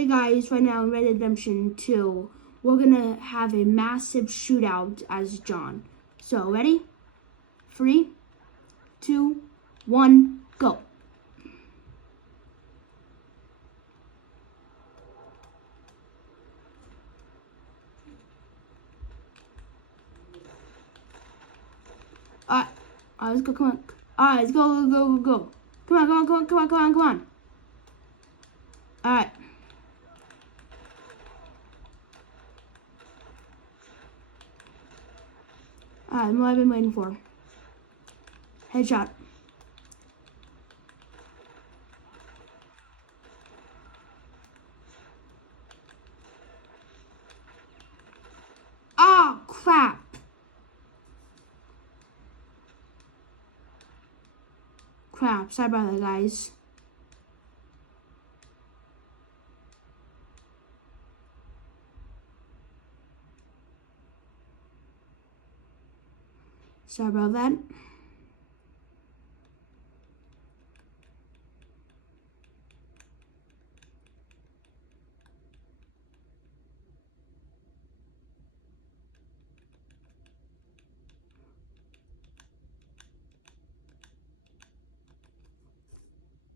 Hey guys, right now in Red Dead Redemption 2, we're gonna have a massive shootout as John. So, ready? 3, 2, 1, go. Alright, let's go, come on. Alright, let's go. Come on. Alright. Alright, what I've been waiting for. Headshot. Oh, crap. Sorry about that, guys. Sorry about that.